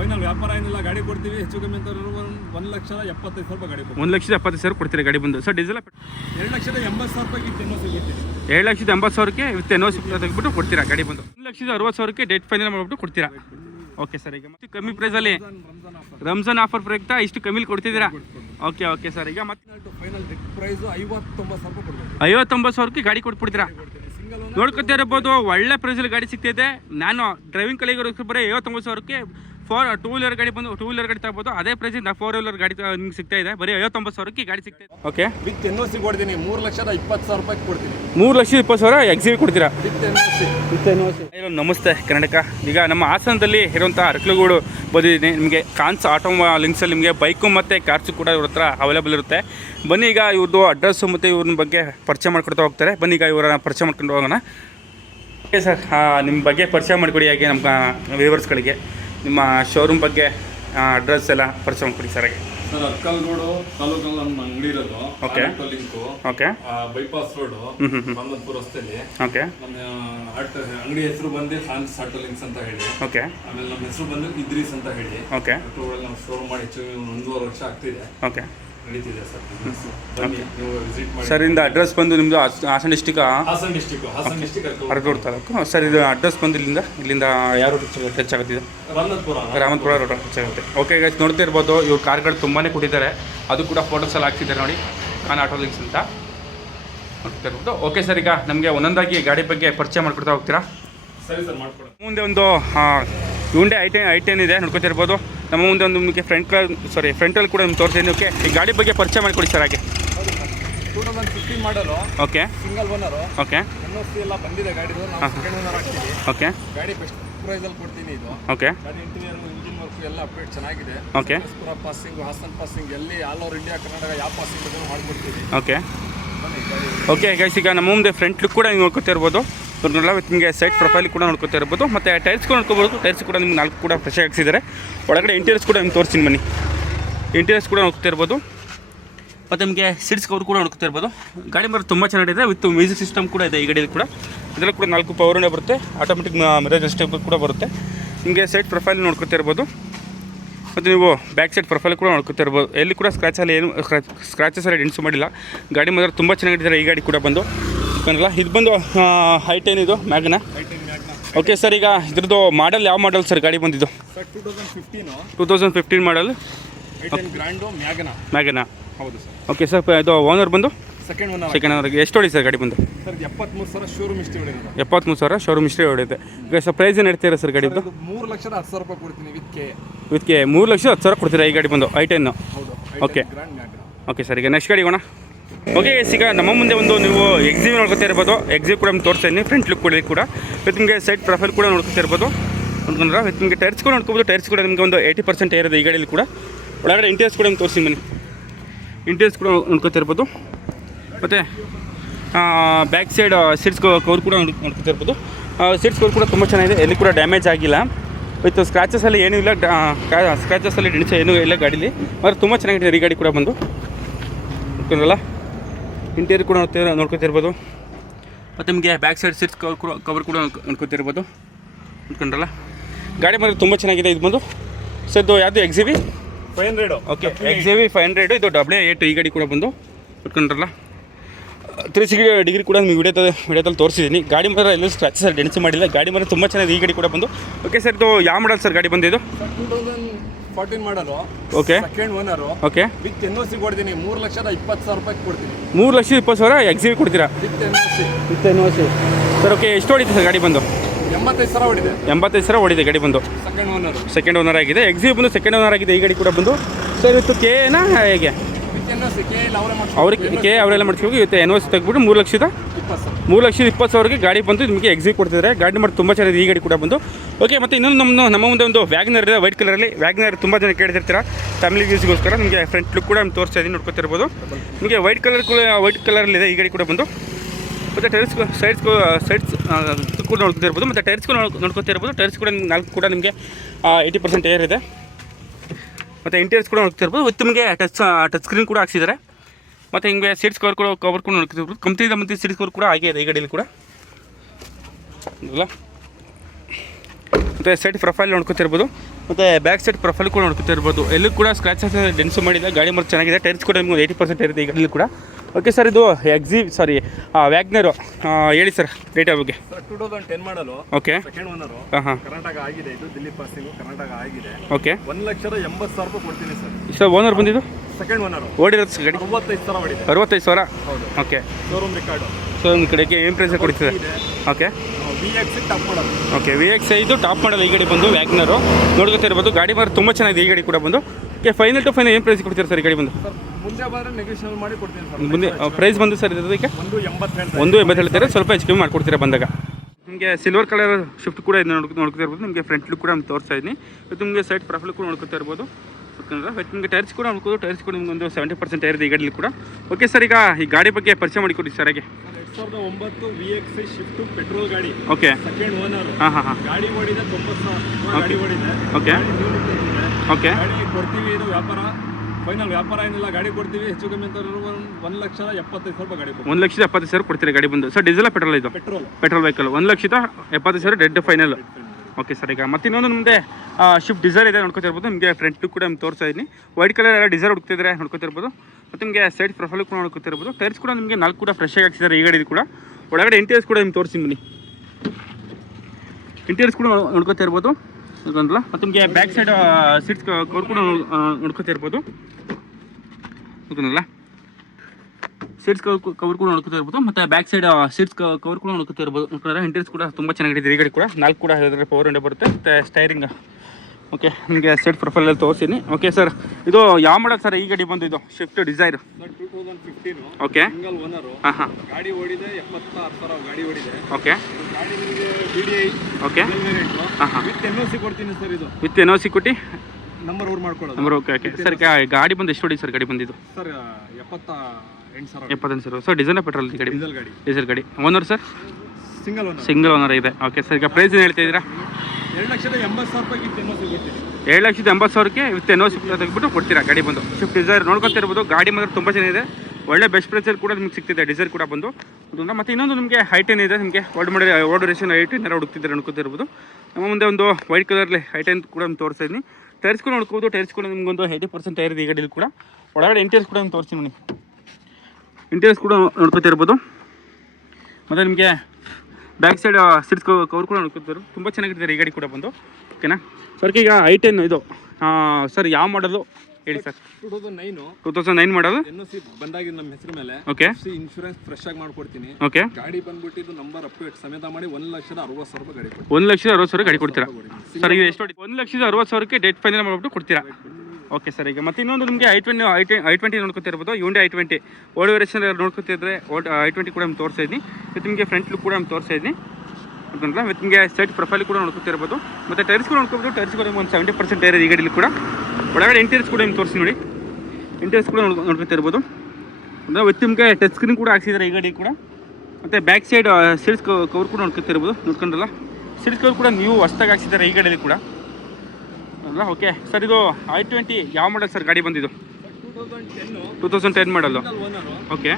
Final ವ್ಯಾಪಾರ ಏನಿಲ್ಲ ಗಾಡಿ ಕೊಡ್ತೀವಿ ಹೆಚ್ಚು ಕಮ್ಮಿ ಅಂತ ಒಂದು ಲಕ್ಷ ಎಪ್ಪತ್ತೈದು ಸಾವಿರ ರೂಪಾಯಿ ಗಾಡಿ ಕೊಡ್ತೀವಿ. ಒಂದು ಲಕ್ಷದ ಎಪ್ಪತ್ತು ಸಾವಿರ ಕೊಡ್ತೀರಿ ಗಾಡಿ ಬಂದು? ಸರ್ ಡೀಸೆಲ್ ಎರಡು ಲಕ್ಷದ ಎಂಬತ್ತು ಸಾವಿರ ರೂಪಾಯಿ ಟೆನ್ ಕೊಡ್ತೀವಿ ಎರಡು ಲಕ್ಷದ ಎಂಬತ್ತು ಸಾವಿರಕ್ಕೆ ವಿತ್ ಎನ್ ತೆಗೆದ್ಬಿಟ್ಟು ಕೊಡ್ತೀರಾ ಗಾಡಿ ಬಂದು? ಒಂದು ಲಕ್ಷದ ಅರವತ್ತು ಸಾವಿರಕ್ಕೆ ಡೇಟ್ ಫೈನಲ್ ಮಾಡಿಬಿಟ್ಟು ಕೊಡ್ತೀರಾ? ಓಕೆ ಸರ್ ಈಗ ಮತ್ತೆ ಕಮ್ಮಿ ಪ್ರೈಸಲ್ಲಿ ರಂಜಾನ್ ಆಫರ್ ಪ್ರಯುಕ್ತ ಇಷ್ಟು ಕಮ್ಮಿ ಕೊಡ್ತಿದ್ದೀರಾ? ಓಕೆ ಓಕೆ ಸರ್ ಈಗ ಮತ್ತೆ ಫೈನಲ್ ಪ್ರೈಸ್ ಐವತ್ತೊಂಬತ್ತು ಸಾವಿರ ಐವತ್ತೊಂಬತ್ತು ಸಾವಿರಕ್ಕೆ ಗಾಡಿ ಕೊಟ್ಬಿಡ್ತೀರಾ? ನೋಡ್ಕೊತಾ ಇರಬಹುದು ಒಳ್ಳೆ ಪ್ರೈಸಲ್ಲಿ ಗಾಡಿ ಸಿಗ್ತೈತೆ ನಾನು ಡ್ರೈವಿಂಗ್ ಕಲಿಗೋಸ್ಕರ ಬರೀ ಐವತ್ತೊಂಬತ್ತು ಸಾವಿರಕ್ಕೆ ಫೋರ್ ಟೂ ವೀಲರ್ ಗಾಡಿ ಬಂದು ಟೂ ವೀಲರ್ ಗಾಡಿ ತಗೋಬೋದು. ಅದೇ ಪ್ರೈಸಿಂದ ಫೋರ್ ವೀಲರ್ ಗಾಡಿ ನಿಮ್ಗೆ ಸಿಗ್ತಾ ಇದೆ. ಬರೀ ಐವತ್ತೊಂಬತ್ತು ಸಾವಿರಕ್ಕೆ ಗಾಡಿ ಸಿಗ್ತಾ ಇದೆ. Okay with N O C ಕೊಡ್ತೀನಿ. ಮೂರು ಲಕ್ಷದ ಇಪ್ಪತ್ತು ಸಾವಿರ ರೂಪಾಯಿ ಕೊಡ್ತೀನಿ. ಮೂರು ಲಕ್ಷದ ಇಪ್ಪತ್ತು ಸಾವಿರ ಎಕ್ಸಿಬಿ ಕೊಡ್ತೀರಾ? ವಿತ್ ಎನ್ ಸಿ ನಮಸ್ತೆ ಕರ್ನಾಟಕ ಈಗ ನಮ್ಮ ಹಾಸನದಲ್ಲಿ ಇರುವಂಥ ಅರಕಲಗೂಡು ಬಂದಿದ್ದೀನಿ ನಿಮಗೆ ಕಾನ್ಸ್ ಆಟೋ ಲಿಂಕ್ಸಲ್ಲಿ ನಿಮಗೆ ಬೈಕು ಮತ್ತು ಕಾರ್ಸು ಕೂಡ ಇವ್ರ ಹತ್ರ ಅವೈಲೇಬಲ್ ಇರುತ್ತೆ. ಬನ್ನಿ ಈಗ ಇವ್ರದ್ದು ಅಡ್ರೆಸ್ಸು ಮತ್ತು ಇವ್ರ ಬಗ್ಗೆ ಪರಿಚಯ ಮಾಡ್ಕೊಡ್ತಾ ಹೋಗ್ತಾರೆ. ಬನ್ನಿ ಈಗ ಇವರ ಪರಿಚಯ ಮಾಡ್ಕೊಂಡು ಹೋಗೋಣ. ಓಕೆ ಸರ್ ನಿಮ್ಮ ಬಗ್ಗೆ ಪರಿಚಯ ಮಾಡಿಕೊಡಿ ಹಾಗೆ ನಮ್ಮ ವ್ಯೂವರ್ಸ್ಗಳಿಗೆ ನಿಮ್ಮ ಶೋರೂಮ್ ಬಗ್ಗೆ ಅಡ್ರೆಸ್ ಎಲ್ಲ ಪರಿಚಯ ಮಾಡಿಕೊಡಿ ಸರ್ ಸರ್ ಅಕ್ಕಲ್ ರೋಡು ತಾಲೂಕಲ್ಲಿ ನಮ್ಮ ಅಂಗಡಿ ಇರೋದು. Okay. Link okay. Bypass road Ramanathpura ರಸ್ತೆಯಲ್ಲಿ ಓಕೆ. ನಮ್ಮ ಆಟ ಅಂಗಡಿ ಹೆಸರು ಬಂದು ಫ್ಯಾನ್ಸ್ ಆಟೋ ಲಿಂಕ್ಸ್ ಅಂತ ಹೇಳಿ. ಓಕೆ. ಆಮೇಲೆ ನಮ್ಮ ಹೆಸರು ಬಂದು ಇದ್ರೀಸ್ ಅಂತ ಹೇಳಿ. ಓಕೆ. ಆಟೋಗಳಲ್ಲಿ ನಾವು ಶೋರೂಮ್ ಮಾಡಿ ಹೆಚ್ಚು ಒಂದೂವರೆ ವರ್ಷ ಆಗ್ತಿದೆ. ಓಕೆ. ನಡೀತಿದೆ ಸರ್ business. ಬನ್ನಿ ನೀವು ವಿಸಿಟ್ ಮಾಡಿ. ಸರ್ ಇಂದ ಅಡ್ರೆಸ್ ಬಂದು ನಿಮ್ಮದು Hassan district Hassan district Hassan district Aragodu taluk. Sir ಇದು ಅಡ್ರೆಸ್ ಬಂದು ಇಲ್ಲಿಂದ ಇಲ್ಲಿಂದ ಯಾರು ಟಚ್ ಆಗುತ್ತಿದೆ ರಾಮನಾಥ್ಪುರ. ರೋಡ್ ರೋಡ್ ಆಗುತ್ತೆ. ಓಕೆ ಗೈಸ್ ನೋಡ್ತಾ ಇರ್ಬೋದು ಇವ್ರು ಕಾರ್ಗಳು ತುಂಬಾ ಕೊಟ್ಟಿದ್ದಾರೆ. ಅದು ಕೂಡ ಫೋಟೋಸ್ ಎಲ್ಲ ಹಾಕ್ತಿದ್ದಾರೆ ನೋಡಿ. ಖಾನ್ ಆಟೋ ಲಿಂಕ್ಸ್ ಅಂತ ನೋಡ್ತಾ ಇರ್ಬೋದು. ಓಕೆ ಸರ್ ಈಗ ನಮಗೆ ಒಂದೊಂದಾಗಿ ಗಾಡಿ ಬಗ್ಗೆ ಪರಿಚಯ ಮಾಡ್ಕೊಡ್ತಾ ಹೋಗ್ತೀರಾ? ಸರಿ ಸರ್ ಮಾಡ್ಕೊಡ ಮುಂದೆ ಒಂದು Hyundai i ten i ten ಇದೆ ನೋಡ್ಕೊತಾ ಇರ್ಬೋದು. ನಮ್ಮ ಮುಂದೆ ಒಂದು ನಿಮಗೆ ಫ್ರಂಟ್ ಸಾರಿ ಫ್ರಂಟಲ್ಲಿ ಕೂಡ ನಿಮ್ಗೆ ತೋರಿಸ್ತೀನಿ. ಓಕೆ ಈ ಗಾಡಿ ಬಗ್ಗೆ ಪರಿಚಯ ಮಾಡಿಕೊಡಿ ಸರ್ ಹಾಗೆ. Two thousand fifteen model okay single owner okay N C ಎಲ್ಲ ಬಂದಿದೆ ಗಾಡಿದು. ನಾವು ಸೆಕೆಂಡ್ ಓನರ್ ಆಗ್ತೀವಿ ಓಕೆ ಗಾಡಿ ಬೆಸ್ಟ್ ಪ್ರೈಸಲ್ಲಿ ಕೊಡ್ತೀನಿ ಇದು. ಓಕೆ ಗಾಡಿ ಇಂಟೀರಿಯರ್ ಇಂಜಿನ್ ವರ್ಕ್ ಎಲ್ಲ ಅಪ್ಡೇಟ್ ಚೆನ್ನಾಗಿದೆ. ಓಕೆ ಪುರ ಪಾಸಿಂಗ್ ಹಾಸನ್ ಪಾಸಿಂಗ್ ಎಲ್ಲಿ ಆಲ್ ಓವರ್ ಇಂಡಿಯಾ ಕರ್ನಾಟಕ ಯಾವ ಪಾಸಿಂಗ್ ಬೇಕಾದ್ರೂ ಮಾಡ್ಕೊಡ್ತೀವಿ. ಓಕೆ ಓಕೆ ಗೈಸ್ ಈಗ ನಮ್ಮ ಮುಂದೆ ಫ್ರಂಟ್ ಲುಕ್ ಕೂಡ ನೀವು ನೋಡ್ಕೊತಾ ಇರ್ಬೋದು ನೋಡಲ್ಲ ವಿತ್ ನಿಮಗೆ ಸೈಡ್ ಪ್ರೊಫೈಲ್ ಕೂಡ ನೋಡ್ಕೊತಾ ಇರ್ಬೋದು, ಮತ್ತು ಟೈರ್ಸ್ ಕೂಡ ನೋಡ್ಕೋಬೋದು. ಟೈರ್ಸ್ ಕೂಡ ನಿಮ್ಗೆ ನಾಲ್ಕು ಕೂಡ ಫ್ರೆಶ್ ಹಾಕ್ಸಿದ್ದಾರೆ ಒಳಗಡೆ ಇಂಟೀರಿಯರ್ಸ್ ಕೂಡ ನಿಮ್ಗೆ ತೋರಿಸ್ತೀನಿ ಬನ್ನಿ. ಇಂಟೀರಿಯರ್ಸ್ ಕೂಡ ನೋಡ್ತಾ ಇರ್ಬೋದು. ಮತ್ತು ನಿಮಗೆ ಸೀಟ್ಸ್ ಕವರ್ ಕೂಡ ನೋಡ್ಕೊತಾ ಇರ್ಬೋದು. ಗಾಡಿ ಮಾತ್ರ ತುಂಬ ಚೆನ್ನಾಗಿದೆ ವಿತ್ ಮ್ಯೂಸಿಕ್ ಸಿಸ್ಟಮ್ ಕೂಡ ಇದೆ ಈ ಗಾಡಿಯಲ್ಲಿ ಕೂಡ. ಇದರಲ್ಲಿ ಕೂಡ ನಾಲ್ಕು ಪವರ್ನೇ ಬರುತ್ತೆ ಆಟೋಮೆಟಿಕ್ ಮಿರೇಜ್ ಸಿಸ್ಟಮ್ ಕೂಡ ಬರುತ್ತೆ. ನಿಮಗೆ ಸೈಡ್ ಪ್ರೊಫೈಲ್ ನೋಡ್ಕೊತಾ ಇರ್ಬೋದು. ಮತ್ತು ನೀವು ಬ್ಯಾಕ್ ಸೈಡ್ ಪ್ರೊಫೈಲ್ ಕೂಡ ನೋಡ್ಕೊತಾ ಇರ್ಬೋದು. ಎಲ್ಲಿ ಕೂಡ ಸ್ಕ್ರಾಚಲ್ಲಿ ಏನು ಸ್ಕ್ರಾಚಸ್ ಡೆನ್ಸು ಮಾಡಿಲ್ಲ. ಗಾಡಿ ಮಾತ್ರ ತುಂಬ ಚೆನ್ನಾಗಿದ್ದಾರೆ ಈ ಗಾಡಿ ಕೂಡ ಬಂದು. ಯಾಕಂದ್ರಲ್ಲ ಇದು ಬಂದು ಹೈಟ್ ಏನಿದು ಮ್ಯಾಗ್ನ ಓಕೆ ಸರ್ ಈಗ ಇದ್ರದ್ದು ಮಾಡಲ್ ಯಾವ ಮಾಡಲ್ ಸರ್ ಗಾಡಿ ಬಂದಿದ್ದು? Two thousand fifteen model Magna Magna ಹೌದು ಸರ್ ಓಕೆ ಸರ್ ಇದು ಓನರ್ ಬಂದು? ಸೆಕೆಂಡ್ ಓನರ್ ಸೆಕೆಂಡ್ ಓನರ್ಗೆ ಎಷ್ಟು ಹೊಡಿ ಸರ್ ಗಾಡಿ ಬಂದು? ಸರ್ ಎಪ್ಪತ್ಮೂರು ಸಾವಿರ ಶೋರೂಮ್ ಇಷ್ಟು ಎಪ್ಪತ್ತ್ಮೂರು ಸಾವಿರ ಶೋರೂಮ್ ಇಷ್ಟೇ ಹೊಡೆಯುತ್ತೆ. ಈಗ ಸರ್ ಪ್ರೈಸ್ ಏನು ಹೇಳ್ತೀರಾ ಸರ್ ಗಾಡಿ ಬಂದು? ಮೂರು ಲಕ್ಷ ಹತ್ತು ಸಾವಿರ ರೂಪಾಯಿ ಕೊಡ್ತೀನಿ ವಿತ್ ಕೆ ಇದಕ್ಕೆ ಮೂರು ಲಕ್ಷ ಹತ್ತು ಸಾವಿರ ಕೊಡ್ತೀರಾ ಈ ಗಾಡಿ ಬಂದು i ten okay okay sir ಈಗ ನೆಕ್ಸ್ಟ್ ಗಾಡಿ ಹೋಗೋಣ. ಓಕೆ ಈಗ ನಮ್ಮ ಮುಂದೆ ಒಂದು ನೀವು ಎಕ್ಸಿವ್ ನೋಡ್ಕೊತಾ ಇರ್ಬೋದು. ಎಕ್ಸಿವ್ ಕೂಡ ನಿಮ್ಗೆ ತೋರಿಸ್ತಾ ಇದ್ದೀನಿ ಫ್ರಂಟ್ ಲುಕ್ ಕೂಡ ಕೂಡ. ವಿತ್ ನಿಮಗೆ ಸೈಡ್ ಪ್ರೊಫೈಲ್ ಕೂಡ ನೋಡ್ಕೊತಾ ಇರ್ಬೋದು. ನೋಡ್ಕೊಂಡ್ರೆ? ವಿತ್ ನಿಮಗೆ ಟೈರ್ಸ್ ಕೂಡ ನೋಡ್ಕೋಬೋದು. ಟೈರ್ಸ್ ಕೂಡ ನಿಮಗೆ ಒಂದು ಏಯ್ಟಿ ಪರ್ಸೆಂಟ್ ಏರಿದೆ ಈ ಗಾಡಿಯಲ್ಲಿ ಕೂಡ. ಒಳಗಡೆ ಇಂಟೀರಿಯರ್ಸ್ ಕೂಡ ತೋರಿಸ್ತೀನಿ ಬನ್ನಿ. ಇಂಟೀರಿಯರ್ಸ್ ಕೂಡ ನೋಡ್ಕೊತಾ ಇರ್ಬೋದು. ಮತ್ತು ಬ್ಯಾಕ್ ಸೈಡ್ ಸೀಟ್ಸ್ ಕವರ್ ಕೂಡ ನೋಡ್- ನೋಡ್ಕೊತಾ ಇರ್ಬೋದು. ಸೀಟ್ಸ್ ಕವರ್ ಕೂಡ ತುಂಬ ಚೆನ್ನಾಗಿದೆ. ಎಲ್ಲಿ ಕೂಡ ಡ್ಯಾಮೇಜ್ ಆಗಿಲ್ಲ. ವಿತ್ ಸ್ಕ್ರಾಚಸ್ ಅಲ್ಲಿ ಏನೂ ಇಲ್ಲ. ಸ್ಕ್ರಾಚಸ್ ಅಲ್ಲಿ ಡಿಣಿಸ ಏನೂ ಇಲ್ಲ ಗಾಡೀಲಿ. ಆದರೆ ತುಂಬ ಚೆನ್ನಾಗಿದೆ ಈ ಗಾಡಿ ಕೂಡ ಬಂದು. ನೋಡ್ಕೊಂಡ್ರಲ್ಲ? ಇಂಟೀರಿಯರ್ ಕೂಡ ನೋಡ್ಕೊತಿರ್ಬೋದು ಮತ್ತು ನಿಮಗೆ ಬ್ಯಾಕ್ ಸೈಡ್ ಸೀಟ್ಸ್ ಕವರ್ ಕೂಡ ಕವರ್ ಕೂಡ ನೋಡ್ಕೊ- ನೋಡ್ಕೊತಿರ್ಬೋದು ನೋಡ್ಕೊಂಡ್ರಲ್ಲ? ಗಾಡಿ ಮಾತ್ರ ತುಂಬ ಚೆನ್ನಾಗಿದೆ ಇದು ಬಂದು. ಸೊ ಇದು ಯಾವುದು XUV five hundred okay XUV five hundred ಇದು ಡಬ್ಲ್ಯೂ ಏಟ್ ಈ ಗಾಡಿ ಕೂಡ ಬಂದು. ನೋಡ್ಕೊಂಡ್ರಲ್ಲ? ತ್ರೀ ಸಿಕ್ಸ್ಟಿ ಡಿಗ್ರಿ ಕೂಡ ನಿಮಗೆ ವಿಡಿಯೋ ವಿಡಿಯೋದಲ್ಲಿ ತೋರಿಸಿದ್ದೀನಿ. ಗಾಡಿ ಮಾತ್ರ ಎಲ್ಲೂ ಸ್ಕ್ರಾಚಸ್ ಡೆನ್ಸ್ ಮಾಡಿಲ್ಲ. ಗಾಡಿ ಮಾತ್ರ ತುಂಬ ಚೆನ್ನಾಗಿದೆ ಈ ಗಾಡಿ ಕೂಡ ಬಂದು. ಓಕೆ ಸರ್ ಇದು ಯಾವ ಮಾಡಲ್ ಸರ್ ಗಾಡಿ ಬಂದಿದ್ದು? Sir two thousand fourteen model okay second owner okay with N O C ಕೊಡ್ತೀನಿ. ಮೂರು ಲಕ್ಷದ ಇಪ್ಪತ್ತು ಸಾವಿರ ರೂಪಾಯಿ ಕೊಡ್ತೀನಿ. ಮೂರು ಲಕ್ಷದ ಇಪ್ಪತ್ತು ಸಾವಿರ ಎಕ್ಸಿಬಿ ಕೊಡ್ತೀರಾ? With N O C with N C sir okay ಎಷ್ಟು ಹೊಡಿತು ಸರ್ ಗಾಡಿ ಬಂದು? ಎಂಬತ್ತೈದು ಸಾವಿರ ಹೊಡಿದೆ ಎಂಬತ್ತೈದು ಸಾವಿರ ಹೊಡಿದೆ ಗಾಡಿ ಬಂದು. ಸೆಕೆಂಡ್ ಓನರ್ ಸೆಕೆಂಡ್ ಓನರ್ ಆಗಿದೆ. ಎಕ್ಸಿಬಿ ಬಂದು ಸೆಕೆಂಡ್ ಓನರ್ ಆಗಿದೆ ಈ ಗಾಡಿ ಕೂಡ ಬಂದು. ಸರ್ ಇವತ್ತು ಕೆ ಏನಾ ಹೇಗೆ? ಅವ್ರಿಗೆ ಕೆ ಅವರೆಲ್ಲ ಮಾಡ್ಸ್ಬೇಕು ಇವತ್ತು ಎನ್ ಓಸ್ ತೆಗ್ಬಿಟ್ಟು ಮೂರು ಲಕ್ಷದ ಮೂರು ಲಕ್ಷದ ಇಪ್ಪತ್ತು ಸಾವಿರಕ್ಕೆ ಗಾಡಿ ಬಂದು ನಿಮಗೆ ಎಕ್ಸಿಟ್ ಕೊಡ್ತಿದ್ದಾರೆ. ಗಾಡಿ ಮಾಡಿ ತುಂಬ ಚೆನ್ನಾಗಿದೆ, ಈ ಗಾಡಿ ಕೂಡ ಬಂದು. ಓಕೆ ಮತ್ತು ಇನ್ನೊಂದು ನಮ್ಮ ನಮ್ಮ ಮುಂದೆ ಒಂದು ವ್ಯಾಗ್ನರ್ ಇದೆ ವೈಟ್ ಕಲರಲ್ಲಿ ವ್ಯಾಗ್ನರ್ ತುಂಬ ಜನ ಕೇಳ್ತಿರ್ತೀರ? ಫ್ಯಾಮಿಲಿ ಯೂಸ್ಗೋಸ್ಕರ ನಿಮಗೆ ಫ್ರಂಟ್ ಲುಕ್ ಕೂಡ ನಾನು ತೋರಿಸ್ತಾ ಇದ್ದೀನಿ ನೋಡ್ಕೊತಿರ್ಬೋದು. ನಿಮಗೆ ವೈಟ್ ಕಲರ್ ಕೂಡ ವೈಟ್ ಕಲರಲ್ಲಿದೆ ಈ ಗಾಡಿ ಕೂಡ ಬಂದು. ಮತ್ತು ಟೈರ್ಸ್ ಸೈಡ್ಸ್ ಸೈಡ್ಸ್ ಕೂಡ ನೋಡ್ಕೊತಿರ್ಬೋದು. ಮತ್ತು ಟೈರ್ಸ್ ಕೂಡ ನೋಡ್ಕೊತಿರ್ಬೋದು. ಟೈರ್ಸ್ ಕೂಡ ನಾಲ್ಕು ಕೂಡ ನಿಮಗೆ ಏಯ್ಟಿ ಪರ್ಸೆಂಟ್ ಏರ್ ಇದೆ. ಮತ್ತು ಇಂಟೀರಿಯರ್ಸ್ ಕೂಡ ನೋಡ್ತಿರ್ಬೋದು ವಿತ್ ನಿಮಗೆ ಟಚ್ ಟಚ್ ಸ್ಕ್ರೀನ್ ಕೂಡ ಹಾಕ್ಸಿದ್ದಾರೆ. ಮತ್ತು ಹಿಂಗೆ ಸೀಟ್ಸ್ ಕವರ್ ಕೂಡ ಕವರ್ ಕೂಡ ನೋಡ್ತಿರ್ಬೋದು ಕಂಪ್ನಿ ಮತ್ತು ಸೀಟ್ಸ್ ಕವರ್ ಕೂಡ ಆಗಿದೆ ಈ ಗಾಡಿಯಲ್ಲಿ ಕೂಡ. ಅಲ್ಲ ಮತ್ತು ಸೈಡ್ ಪ್ರೊಫೈಲ್ ನೋಡ್ಕೊತಿರ್ಬೋದು. ಮತ್ತು ಬ್ಯಾಕ್ ಸೈಡ್ ಪ್ರೊಫೈಲ್ ಕೂಡ ನೋಡ್ಕೊತಿರ್ಬೋದು. ಎಲ್ಲೂ ಕೂಡ ಸ್ಕ್ರಾಚಸ್ ಡೆನ್ಸು ಮಾಡಿದೆ. ಗಾಡಿ ಮಾತ್ರ ಚೆನ್ನಾಗಿದೆ. ಟೈರ್ಸ್ ಕೂಡ ನಿಮ್ಗೆ ಏಯ್ಟಿ ಪರ್ಸೆಂಟ್ ಇರುತ್ತೆ ಈ ಗಾಡಿಯಲ್ಲಿ ಕೂಡ. ಓಕೆ ಸರ್ ಇದು ಎಕ್ಸಿ ಸಾರಿ ವ್ಯಾಗ್ನರು ಹೇಳಿ ಸರ್ ಡೇಟಾ ಬಗ್ಗೆ. Two thousand ten model okay second owner ಹಾಂ ಕರ್ನಾಟಕ ಆಗಿದೆ ಇದು ದಿಲ್ಲಿ ಪಾಸಿಂಗು ಕರ್ನಾಟಕ ಆಗಿದೆ. ಓಕೆ ಒಂದು ಲಕ್ಷದ ಎಂಬತ್ತು ಸಾವಿರ ರೂಪಾಯಿ ಕೊಡ್ತೀನಿ ಸರ್ ಸರ್ ಓನರ್ ಬಂದಿದ್ದು? ಸೆಕೆಂಡ್ ಓನರು ಓಡಿರೋದು ಸರ್ ಗಾಡಿ? ಅರವತ್ತೈದು ಸಾವಿರ ಓಡಿದೆ. ಅರವತ್ತೈದು ಸಾವಿರ? ಹೌದು. ಓಕೆ ಶೋರೂಮ್ ರೆಕಾರ್ಡು ಶೋರೂಮ್ ಕಡೆಗೆ ಏನು ಪ್ರೈಸ್ ಕೊಡ್ತಿದೆ? ಓಕೆ ವಿ ಎಕ್ಸ್ ಟಾಪ್ ಮಾಡೋದು ಓಕೆ ವಿ ಎಕ್ಸ್ ಐದು ಟಾಪ್ ಮಾಡಲ್ ಈ ಗಡಿ ಬಂದು ವ್ಯಾಗ್ನರು ನೋಡ್ಕೊತಿರ್ಬೋದು ಗಾಡಿ ಮಾರು ತುಂಬ ಚೆನ್ನಾಗಿದೆ ಈ ಗಡಿ ಕೂಡ ಬಂದು. ಓಕೆ ಫೈನಲ್ ಟು ಫೈನಲ್ ಏನು ಪ್ರೈಸ್ ಕೊಡ್ತೀರಾ ಸರ್ ಈ ಗಾಡಿ ಬಂದು? ಮುಂದೆ ಬಂದರೆ ಮಾಡಿ ಕೊಡ್ತೀನಿ ಸರ್. ಮುಂದೆ ಪ್ರೈಸ್ ಬಂದು ಸರ್ ಇದಕ್ಕೆ? ಒಂದು ಎಂಬತ್ತು ಹೇಳ್ತಾರೆ ಒಂದು ಎಂಬತ್ತು ಹೇಳ್ತಾರೆ? ಸ್ವಲ್ಪ ಹೆಚ್ಚು ಕಮ್ಮಿ ಮಾಡಿಕೊಡ್ತೀರಾ ಬಂದಾಗ? ನಿಮಗೆ ಸಿಲ್ವರ್ ಕಲರ್ ಶಿಫ್ಟ್ ಕೂಡ ಇದನ್ನ ನೋಡ್ಕೊ ನೋಡ್ಕೊತಾ ಇರ್ಬೋದು. ನಿಮಗೆ ಫ್ರಂಟ್ ಲುಕ್ ಕೂಡ ನಾನು ತೋರಿಸ್ತಾ ಇದ್ದೀನಿ ಮತ್ತು ನಿಮಗೆ ಸೈಡ್ ಪ್ರೊಫೈಲ್ ಕೂಡ ನೋಡ್ಕೊತಾ ಇರ್ಬೋದು. ಓಕೆನಾ ನಿಮಗೆ ಟೈರ್ಸ್ ಕೂಡ ಅನ್ಕೋದು ಟೈರ್ಸ್ ಕೂಡ ನಿಮ್ಗೆ ಒಂದು ಸೆವೆಂಟಿ ಪರ್ಸೆಂಟ್ ಟೈರ್ ಇದೆ ಈ ಗಾಡಿಲಿ ಕೂಡ. ಓಕೆ ಸರ್ ಈಗ ಈ ಗಾಡಿ ಬಗ್ಗೆ ಪರಿಚಯ ಮಾಡಿಕೊಡಿ ಸರ್ ಹಾಗೆ ಸಾವಿರದ ಒಂಬತ್ತು ವಿ ಎಕ್ಸ್ ಶಿಫ್ಟು ಪೆಟ್ರೋಲ್ ಗಾಡಿ. ಓಕೆ ಸೆಕೆಂಡ್ ಓನರು ಹಾಂ ಹಾಂ ಹಾಂ. ಗಾಡಿ ಓಡಿದೆ ತೊಂಬತ್ತು ಸಾವಿರ ಗಾಡಿ ಓಡಿದೆ. ಓಕೆ. ಓಕೆ ಗಾಡಿ ಕೊಡ್ತೀವಿ ಇದು ವ್ಯಾಪಾರ. ಫೈನಲ್ ವ್ಯಾಪಾರ ಏನಿಲ್ಲ ಗಾಡಿ ಕೊಡ್ತೀವಿ. ಹೆಚ್ಚು ಕಮ್ಮಿ ಅಂತ ಒಂದು ಲಕ್ಷದ ಎಪ್ಪತ್ತೈದು ಸಾವಿರ ರೂಪಾಯಿ ಗಾಡಿ ಒಂದು ಲಕ್ಷದ ಎಪ್ಪತ್ತು ಸಾವಿರ ಕೊಡ್ತೀರಾ ಗಾಡಿ ಬಂದು. ಸರ್ ಡೀಸೆಲ್ ಪೆಟ್ರೋಲ್ ಇದು? ಪೆಟ್ರೋಲ್ ಪೆಟ್ರೋಲ್ ವೆಹಿಕಲ್ ಒಂದು ಲಕ್ಷದ ಎಪ್ಪತ್ತು ಸಾವಿರ ಡೆಡ್ ಫೈನಲ್ ಓಕೆ ಸರ್ ಈಗ ಮತ್ತೆ ಇನ್ನೊಂದು ಮುಂದೆ ಶಿಫ್ಟ್ ಡಿಸೈರ್ ಇದೆ ನೋಡ್ಕೊತಿರ್ಬೋದು. ನಿಮಗೆ ಫ್ರಂಟ್ ಕೂಡ ನಿಮ್ಗೆ ತೋರಿಸ್ತಾ ಇದ್ದೀನಿ ವೈಟ್ ಕಲರ್ ಎಲ್ಲ ಡಿಸೈರ್ ಹುಡುಕ್ತಿದ್ರೆ ನೋಡ್ಕೊತಿರ್ಬೋದು. ಮತ್ತು ನಿಮಗೆ ಸೈಡ್ ಪ್ರೊಫೈಲ್ ಕೂಡ ನೋಡ್ಕೊತಿರ್ಬೋದು. ಟೈರ್ಸ್ ಕೂಡ ನಿಮಗೆ ನಾಲ್ಕು ಕೂಡ ಫ್ರೆಶ್ ಆಗಿ ಹಾಕ್ಸಿದ್ದಾರೆ ಈ ಗಾಡಿದು ಕೂಡ. ಒಳಗಡೆ ಇಂಟೀರಿಯರ್ಸ್ ಕೂಡ ನಿಮ್ಗೆ ತೋರಿಸಿ ಬನ್ನಿ. ಇಂಟೀರಿಯರ್ಸ್ ಕೂಡ ನೋಡ್ಕೊತಾ ಇರ್ಬೋದು ಮತ್ತೆ ಮತ್ತು ನಿಮಗೆ ಬ್ಯಾಕ್ ಸೈಡ್ ಸೀಟ್ಸ್ ಕವರ್ ಕೂಡ ನೋಡ್ಕೊತಾ ಇರ್ಬೋದು ಸೀಟ್ಸ್ ಕವರ್ ಕೂಡ ನೋಡ್ಕೊತಾ ಇರ್ಬೋದು. ಮತ್ತು ಬ್ಯಾಕ್ ಸೈಡ್ ಸೀಟ್ಸ್ ಕವರ್ ಕೂಡ ನೋಡ್ಕೊತಾ ಇರ್ಬೋದು. ಇಂಟೀರಿಯರ್ಸ್ ಕೂಡ ತುಂಬ ಚೆನ್ನಾಗಿದೆ. ಈ ಗಾಡಿ ಕೂಡ ನಾಲ್ಕು ಕೂಡ ಹೇಳಿದ್ರೆ ಪವರ್ ಇಂಡೆ ಬರುತ್ತೆ. ಮತ್ತು ಸ್ಟೈರಿಂಗ್ ಓಕೆ ನಿಮಗೆ ಸೆಟ್ ಪ್ರೊಫೈಲಲ್ಲಿ ತೋರಿಸ್ತೀನಿ. ಓಕೆ ಸರ್ ಇದು ಯಾವ ಮಾಡಲ್ ಸರ್ ಈ ಗಾಡಿ ಬಂದು ಇದು Swift Dzire sir two thousand fifteen okay single owner ಹಾಂ ಹಾಂ. ಗಾಡಿ ಓಡಿದೆ ಎಪ್ಪತ್ತಾರು ಸಾವಿರ ಗಾಡಿ ಓಡಿದೆ. ಓಕೆ ಗಾಡಿ ನಿಮಗೆ ಬಿ ಡಿ ಐ ಓಕೆ ಹಾಂ ಹಾಂ. ವಿತ್ ಎನ್ ಒ ಸಿ ಕೊಡ್ತೀನಿ ಸರ್ ಇದು. ವಿತ್ ಎನ್ ಓ ಸಿ ಕೊಟ್ಟು? ನಂಬರ್ ಓಡ್ ಮಾಡ್ಕೊಳ್ಳೋದು. ನಂಬರ್ ಓಕೆ ಓಕೆ ಸರ್ ಗಾಡಿ ಬಂದು ಎಷ್ಟು ಹೊಡಿ ಸರ್ ಗಾಡಿ ಬಂದಿದ್ದು? ಸರ್ ಎಪ್ಪತ್ತ ಎಂಟು ಸಾವಿರ. ಸರ್ ಡೀಸೆಲ್ ಪೆಟ್ರೋಲ್ ಗಾಡಿ? ಡೀಸೆಲ್ ಗಾಡಿ. ಡೀಸೆಲ್ ಗಾಡಿ. Owner sir single owner single owner ಇದೆ. ಓಕೆ ಸರ್ ಈಗ ಪ್ರೈಸ್ ಏನು ಹೇಳ್ತಾ ಇದ್ದೀರಾ? ಎರಡು ಲಕ್ಷದ ಎಂಬತ್ತು ಸಾವಿರ ರೂಪಾಯಿ ಎರಡು ಲಕ್ಷದ ಎಂಬತ್ತು ಸಾವಿರಕ್ಕೆ ವಿತ್ ಎನ್ ಓ ತೆಗೆದ್ಬಿಟ್ಟು ಕೊಡ್ತೀರಾ ಗಾಡಿ ಬಂದು? ಶಿಫ್ಟ್ ಡಿಸೈರ್ ನೋಡ್ಕೊತಿರ್ಬೋದು ಗಾಡಿ ಮಾತ್ರ ತುಂಬ ಚೆನ್ನಾಗಿದೆ. ಒಳ್ಳೆ ಬೆಸ್ಟ್ ಪ್ರೈಸಲ್ಲಿ ಕೂಡ ನಿಮ್ಗೆ ಸಿಗ್ತಿದೆ ಡಿಸೈರ್ ಕೂಡ ಬಂದು. ಅದೊಂದು ಮತ್ತು ಇನ್ನೊಂದು ನಿಮಗೆ ಹೈಟ್ ಏನಿದೆ ನಿಮಗೆ ಓಲ್ಡ್ ಮಾಡಿ ಓಲ್ಡ್ ರೇಷನ್ ಹೈಟ್ ಏನಾರು ಹುಡುಕ್ತಿದ್ದಾರೆ ನೋಡ್ಕೊತಿರ್ಬೋದು ನಮ್ಮ ಮುಂದೆ ಒಂದು ವೈಟ್ ಕಲರ್ಲಿ ಹೈಟ್ ಅಂತ ಕೂಡ ನಿಮ್ಗೆ ತೋರಿಸ್ತಾ ಇದ್ದೀನಿ. ಟೈರ್ಸ್ ಕೂಡ ನೋಡ್ಕೋಬೋದು. ಟೈರ್ಸ್ ಕೂಡ ನಿಮ್ಗೊಂದು ಏಯ್ಟಿ ಪರ್ಸೆಂಟ್ ಟೈರ್ ಇದೆ ಈ ಗಾಡಿಲಿ ಕೂಡ. ಒಳಗಡೆ ಇಂಟೀರಿಯರ್ಸ್ ಕೂಡ ನಿಮ್ಗೆ ತೋರಿಸ್ತೀನಿ ನೋಡಿ. ಇಂಟೀರಿಯರ್ಸ್ ಕೂಡ ನೋಡ್ಕೊತಿರ್ಬೋದು ಮತ್ತು ನಿಮಗೆ ಬ್ಯಾಕ್ ಸೈಡ್ ಸೀಟ್ಸ್ ಕವರ್ ಕೂಡ ನೋಡ್ಕೊತಾರೆ ತುಂಬ ಚೆನ್ನಾಗಿರ್ತಾರೆ ಈ ಗಾಡಿ ಕೂಡ ಬಂದು. ಓಕೆನಾ ಸರ್ ಈಗ ಐ ಟೆನ್ ಇದು ಸರ್ ಯಾವ ಮಾಡಲು ಹೇಳಿ sir two thousand nine two thousand nine model N C ಬಂದಾಗಿದ್ದು ನಮ್ಮ ಹೆಸರು ಮೇಲೆ. ಓಕೆ ಸಿ ಇನ್ಶೂರೆನ್ಸ್ ಫ್ರೆಶ್ ಆಗಿ ಮಾಡ್ಕೊಡ್ತೀನಿ. ಓಕೆ ಗಾಡಿ ಬಂದ್ಬಿಟ್ಟಿದ್ದು ನಂಬರ್ ಅಪ್ಡೇಟ್ ಸಮೇತ ಮಾಡಿ ಒಂದು ಲಕ್ಷದ ಅರವತ್ತು ಸಾವಿರ ರೂಪಾಯಿ ಗಾಡಿ ಒಂದು ಲಕ್ಷದ ಅರವತ್ತು ಸಾವಿರ ಗಾಡಿ ಕೊಡ್ತೀರಾ? ಸರ್ ಈಗ ಎಷ್ಟು ಒಂದು ಲಕ್ಷದ ಅರವತ್ತು ಸಾವಿರಕ್ಕೆ ಡೇಟ್ ಫೈನಲ್ ಮಾಡಿಬಿಟ್ಟು ಕೊಡ್ತೀರಾ? ಓಕೆ ಸರ್ ಈಗ ಮತ್ತೆ ಇನ್ನೊಂದು ನಿಮಗೆ ಐ ಟ್ವೆಂಟಿ ಐ ಟ್ವೆ i twenty ನೋಡ್ಕೊತಿರ್ಬೋದು. Hyundai i twenty old variation ನೋಡ್ಕೊತಿದ್ರೆ old i twenty ಕೂಡ ತೋರಿಸ್ತಾ ಇದ್ದೀನಿ. ಮತ್ತು ನಿಮಗೆ ಫ್ರಂಟ್ ಲುಕ್ ಕೂಡ ತೋರಿಸ್ತಾ ಇದ್ದೀನಿ. ಅಂತಂದ್ರೆ ಮತ್ತು ನಿಮಗೆ ಸೈಡ್ ಪ್ರೊಫೈಲ್ ಕೂಡ ನೋಡ್ಕೊತಿರ್ಬೋದು. ಮತ್ತು ಟೈರ್ಸ್ ಕೂಡ ನೋಡ್ಕೊಬೋದು. ಟೈರ್ಸ್ ಕೂಡ ಒಂದು ಸೆವೆಂಟಿ ಪರ್ಸೆಂಟ್ ಟೈರ್ ಈ ಗಾಡಿಲಿ ಕೂಡ. ಒಳಗಡೆ ಇಂಟೀರಿಯರ್ಸ್ ಕೂಡ ನಿಮ್ಗೆ ತೋರಿಸಿ ನೋಡಿ. ಇಂಟೀರಿಯರ್ಸ್ ಕೂಡ ನೋಡ್ಕೊ, ನೋಡ್ಕೊತಿರ್ಬೋದು. ಅಂದರೆ ವಿತ್ ನಿಮಗೆ ಟಚ್ ಸ್ಕ್ರೀನ್ ಕೂಡ ಹಾಕ್ಸಿದ್ದಾರೆ ಈ ಗಾಡಿ ಕೂಡ. ಮತ್ತು ಬ್ಯಾಕ್ ಸೈಡ್ ಸೀಟ್ಸ್ ಕವರ್ ಕೂಡ ನೋಡ್ಕೊತಿರ್ಬೋದು. ನೋಡ್ಕೊಂಡ್ರಲ್ಲ? ಸೀಟ್ಸ್ ಕವರ್ ಕೂಡ ನೀವು ಹೊಸ್ದಾಗಿ ಹಾಕ್ಸಿದ್ದಾರೆ ಈ ಗಾಡಿಯಲ್ಲಿ ಕೂಡ. ಅಲ್ಲ ಓಕೆ ಸರ್ ಇದು ಐ ಟ್ವೆಂಟಿ ಯಾವ ಮಾಡಲ್ ಸರ್ ಗಾಡಿ ಬಂದಿದ್ದು? Two thousand ten model owner okay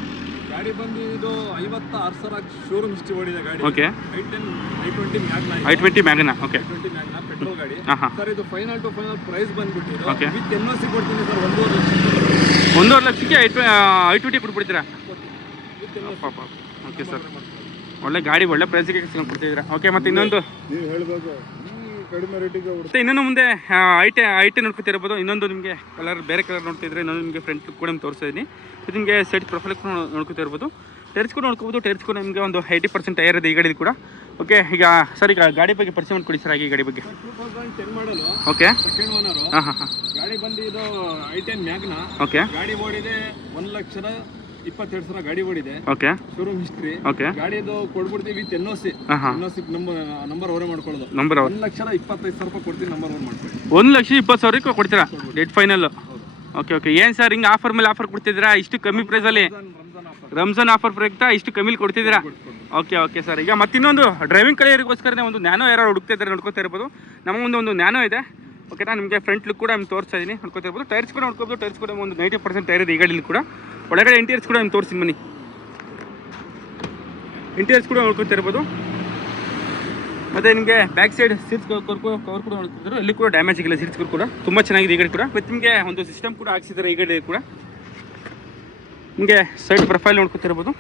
ಗಾಡಿ ಬಂದು ಇದು ಐವತ್ತ ಆರು ಸಾವಿರ ಶೋರೂಮ್ ಹಿಸ್ಟ್ರಿ ಓಡಿದೆ ಗಾಡಿ. Okay i twenty Magna i twenty Magna okay twenty Magna petrol ಗಾಡಿ. ಸರ್ ಇದು ಫೈನಲ್ ಟು ಫೈನಲ್ ಪ್ರೈಸ್ ಬಂದ್ಬಿಟ್ಟು Okay. With N O C ಕೊಡ್ತೀನಿ ಸರ್ ಒಂದೂವರೆ ಲಕ್ಷ ಒಂದೂವರೆ ಲಕ್ಷಕ್ಕೆ ಐ ಟ್ವೆ ಐ ಟ್ವೆಂಟಿ ಕೊಟ್ಬಿಡ್ತೀರಾ? ಓಕೆ ಸರ್ ಒಳ್ಳೆ ಗಾಡಿ ಒಳ್ಳೆ ಪ್ರೈಸಿಗೆ ಕೊಡ್ತಿದ್ದೀರಾ. ಓಕೆ ಮತ್ತೆ ಇನ್ನೊಂದು? ನೀವು ಹೇಳ್ಬೇಕು. ಕಡಿಮೆ ರೇಟಿಗೆ ಮತ್ತೆ ಇನ್ನೊಂದು ಮುಂದೆ ಐಟೆ ಐ ಟಿ ನೋಡ್ಕೊತಿರ್ಬೋದು ಇನ್ನೊಂದು ನಿಮಗೆ ಕಲರ್ ಬೇರೆ ಕಲರ್ ನೋಡ್ತಿದ್ರೆ ಇನ್ನೊಂದು ನಿಮಗೆ ಫ್ರಂಟ್ ಕೂಡ ನಿಮ್ಗೆ ತೋರಿಸ್ತಾ ಇದ್ದೀನಿ ಇದು ನಿಮಗೆ ಸೈಡ್ ಪ್ರೊಫೈಲ್ ಕೂಡ ನೋಡ್ಕೊತಿರ್ಬೋದು ಟೆರ್ಚ್ ಕೂಡ ನೋಡ್ಕೋಬೋದು. ಟೈರ್ಸ್ ಕೂಡ ನಿಮಗೆ ಒಂದು ಏಯ್ಟಿ ಪರ್ಸೆಂಟ್ ಟೈರ್ ಇದೆ ಈ ಗಾಡಿ ಕೂಡ. ಓಕೆ ಈಗ ಸರ್ ಈಗ ಗಾಡಿ ಬಗ್ಗೆ ಪರಿಚಯ ಮಾಡಿಕೊಡಿ ಸರ್ ಆಗಿ ಗಾಡಿ ಬಗ್ಗೆ. ಓಕೆ ಹಾಂ ಹಾಂ ಹಾಂ. ಗಾಡಿ ಬಂದು ಇದು ಐ ಟೆನ್ ಮ್ಯಾಗ್ನ. ಓಕೆ ಗಾಡಿ ಓಡಿದೆ ಒಂದು ಲಕ್ಷದ ಇಪ್ಪತ್ತೆರಡು ಸಾವಿರ ಗಾಡಿ ಓಡಿದೆ. ಓಕೆ ಶೋರೂಮ್ ಹಿಸ್ಟ್ರಿ ಓಕೆ ಗಾಡಿದು ಕೊಡ್ಬಿಡ್ತೀವಿ with N O C N O C number number ಅವರೇ ಮಾಡ್ಕೊಳ್ಳೋದು. ನಂಬರ್ ಒಂದು ಲಕ್ಷ ಇಪ್ಪತ್ತೈದು ಸಾವಿರ ರೂಪಾಯಿ ಕೊಡ್ತೀನಿ ನಂಬರ್ ಓನ್ ಮಾಡ್ಕೊಳ್ಳಿ. ಒಂದು ಲಕ್ಷ ಇಪ್ಪತ್ತು ಸಾವಿರಕ್ಕೆ ಕೊಡ್ತೀರಾ? ಡೇಟ್ ಫೈನಲ್ ಓಕೆ ಓಕೆ ಏನು ಸರ್ ಹಿಂಗೆ ಆಫರ್ ಮೇಲೆ ಆಫರ್ ಕೊಡ್ತಿದ್ದೀರಾ? ಇಷ್ಟು ಕಮ್ಮಿ ಪ್ರೈಸಲ್ಲಿ ರಂಜಾನ್ ಆಫರ್ ರಂಜಾನ್ ಆಫರ್ ಪ್ರಯುಕ್ತ ಇಷ್ಟು ಕಮ್ಮಿಲಿ ಕೊಡ್ತಿದ್ದೀರಾ? ಓಕೆ ಓಕೆ ಸರ್ ಈಗ ಮತ್ತಿನ್ನೊಂದು ಡ್ರೈವಿಂಗ್ ಕಲಿಯರಿಗೋಸ್ಕರನೇ ಒಂದು ನ್ಯಾನೋ ಯಾರು ಹುಡುಕ್ತಾ ಇದ್ದಾರೆ ನೋಡ್ಕೊತಾ ಇರ್ಬೋದು. ನಮಗೊಂದು ಒಂದು ನ್ಯಾನೋ ಇದೆ. ಓಕೆನಾ ನಿಮಗೆ ಫ್ರಂಟ್ ಲುಕ್ ಕೂಡ ನಿಮ್ಗೆ ತೋರಿಸ್ತಾ ಇದ್ದೀನಿ ನೋಡ್ಕೊತಿರ್ಬೋದು ಟೈರ್ಸ್ ಕೂಡ ನೋಡ್ಕೋಬೋದು. ಟೈರ್ಸ್ ಕೂಡ ಒಂದು ನೈಂಟಿ ಪರ್ಸೆಂಟ್ ಟೈರ್ ಇದೆ. ಈ ಕೂಡ. ಒಳಗಡೆ ಇಂಟೀರಿಯರ್ಸ್ ಕೂಡ ನಿಮ್ಗೆ ತೋರಿಸ್ತೀನಿ ಬನ್ನಿ. ಇಂಟೀರಿಯರ್ಸ್ ಕೂಡ ನೋಡ್ಕೊತಾ ಇರ್ಬೋದು. ಮತ್ತು ನಿಮಗೆ back side seats cover cover ಕೂಡ ನೋಡ್ತಿದ್ರು ಇಲ್ಲಿ ಕೂಡ ಡ್ಯಾಮೇಜ್ ಆಗಿಲ್ಲ ಸೀಟ್ಸ್ ಕೂಡ. ತುಂಬ ಚೆನ್ನಾಗಿದೆ ಈ ಗಾಡಿ ಕೂಡ. ಮತ್ತು ನಿಮಗೆ ಒಂದು ಸಿಸ್ಟಮ್ ಕೂಡ ಹಾಕ್ಸಿದ್ದಾರೆ ಈ ಕೂಡ. ನಿಮಗೆ ಸೈಡ್ ಪ್ರೊಫೈಲ್ ನೋಡ್ಕೊತಿರ್ಬೋದು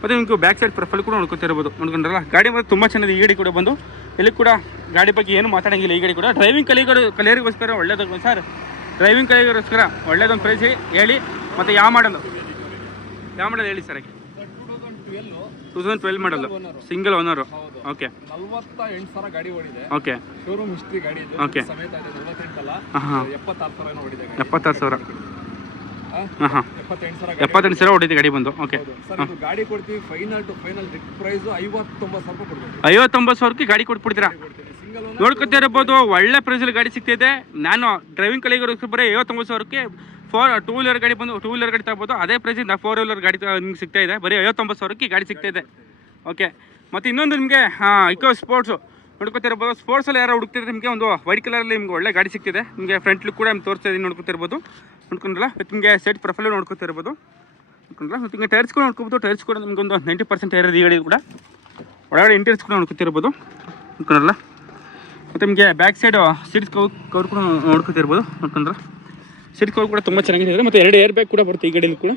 ಮತ್ತು ನಿಮಗೆ ಬ್ಯಾಕ್ ಸೈಡ್ ಪ್ರೊಫೈಲ್ ಕೂಡ ನೋಡ್ಕೊತಿರ್ಬೋದು ನೋಡ್ಕೊಂಡ್ರಲ್ಲ? ಗಾಡಿ ಮತ್ತೆ ತುಂಬ ಚೆನ್ನಾಗಿದೆ. ಈ ಗಾಡಿ ಕೂಡ ಬಂದು. ಇಲ್ಲಿ ಕೂಡ ಗಾಡಿ ಬಗ್ಗೆ ಏನು ಮಾತಾಡಂಗಿಲ್ಲ. ಈ ಗಾಡಿ ಕೂಡ ಡ್ರೈವಿಂಗ್ ಕಲಿಗರು ಕಲಿಯರಿಗೋಸ್ಕರ ಒಳ್ಳೇದು ಸರ್. ಡ್ರೈವಿಂಗ್ ಕಲಿಯರಿಗೋಸ್ಕರ ಒಳ್ಳೇದೊಂದು ಪ್ರೈಸ್ ಹೇಳಿ ಮತ್ತು ಯಾವ ಮಾಡಲು ಯಾವ ಮಾಡಲ್ ಹೇಳಿ sir two thousand twelve model single owner okay okay okay ಎಪ್ಪತ್ತಾರು ಸಾವಿರ ಓಡಿದೆ ಗಾಡಿ ಎಪ್ಪತ್ತಾರು ಸಾವಿರ ಆ? ಹಾಂ ಹಾಂ. ಎಪ್ಪತ್ತೆಂಟು ಸಾವಿರ ಹೊಡಿದೆ ಗಾಡಿ ಬಂದು. ಓಕೆ. ಗಾಡಿ ಕೊಡ್ತೀವಿ ಫೈನಲ್ ಟು ಫೈನಲ್ ಪ್ರೈಸ್ ಐವತ್ತೊಂಬತ್ತು ಸಾವಿರ ಐವತ್ತೊಂಬತ್ತು ಸಾವಿರಕ್ಕೆ ಗಾಡಿ ಕೊಟ್ಬಿಡ್ತೀರಾ? ನೋಡ್ಕೊತಾ ಇರ್ಬೋದು ಒಳ್ಳೆ ಪ್ರೈಸಲ್ಲಿ ಗಾಡಿ ಸಿಗ್ತಿದೆ ನಾನು ಡ್ರೈವಿಂಗ್ ಕಲಿಗೋಸ್ಕರ ಬರೀ ಐವತ್ತೊಂಬತ್ತು ಸಾವಿರಕ್ಕೆ ಫೋರ್ ಟೂ ವೀಲರ್ ಗಾಡಿ ಬಂದು ಟೂ ವೀಲರ್ ಗಾಡಿ ತಗೋಬೋದು. ಅದೇ ಪ್ರೈಸಿಂದ ಫೋರ್ ವೀಲರ್ ಗಾಡಿ ನಿಮ್ಗೆ ಸಿಗ್ತಾ ಇದೆ. ಬರೀ ಐವತ್ತೊಂಬತ್ತು ಸಾವಿರಕ್ಕೆ ಗಾಡಿ ಸಿಗ್ತಾ ಇದೆ. ಓಕೆ. ಮತ್ತು ಇನ್ನೊಂದು ನಿಮಗೆ ಇಕೋ ಸ್ಪೋರ್ಟ್ಸು ನೋಡ್ಕೊತಿರ್ಬೋದು ಸ್ಪೋರ್ಟ್ಸಲ್ಲಿ ಯಾರು ಹುಡುಕ್ತಿದ್ರೆ ನಿಮಗೆ ಒಂದು ವೈಟ್ ಕಲರಲ್ಲಿ ನಿಮ್ಗೆ ಒಳ್ಳೆ ಗಾಡಿ ಸಿಗ್ತಿದೆ. ನಿಮಗೆ ಫ್ರಂಟ್ ಲುಕ್ ಕೂಡ ನಿಮ್ಗೆ ತೋರಿಸ್ತಾ ಇದೀನಿ ನೋಡ್ಕೊತಿರ್ಬೋದು ನೋಡ್ಕೊಂಡ್ರಲ್ಲ ಮತ್ತು ನಿಮಗೆ ಸೆಟ್ ಪ್ರೊಫೈಲು ನೋಡ್ಕೊತಿರ್ಬೋದು ನೋಡ್ಕೊಂಡ್ರಲ್ಲ ಮತ್ತು ನಿಮಗೆ ಟೈರ್ಸ್ ಕೂಡ ನೋಡ್ಕೊಬೋದು. ಟೈರ್ಸ್ ಕೂಡ ನಿಮ್ಗೆ ಒಂದು ನೈಂಟಿ ಪರ್ಸೆಂಟ್ ಟೈರ್ ಈ ಗಾಡಿ ಕೂಡ. ಒಳಗಡೆ ಇಂಟೀರಿಯರ್ಸ್ ಕೂಡ ನೋಡ್ಕೊತಿರ್ಬೋದು ನೋಡ್ಕೊಂಡ್ರಲ್ಲ ಮತ್ತು ನಿಮಗೆ back side seat cover cover ಕೂಡ ನೋಡ್ಕೊತಿರ್ಬೋದು ನೋಡ್ಕೊಂಡ್ರೆ ಸೀಟ್ ಕವರ್ ಕೂಡ ತುಂಬ ಚೆನ್ನಾಗಿದೆ. ಮತ್ತು ಎರಡು ಏರ್ ಬ್ಯಾಗ್ ಕೂಡ ಬರುತ್ತೆ ಈ ಗಡಿಯಲ್ಲಿ ಕೂಡ.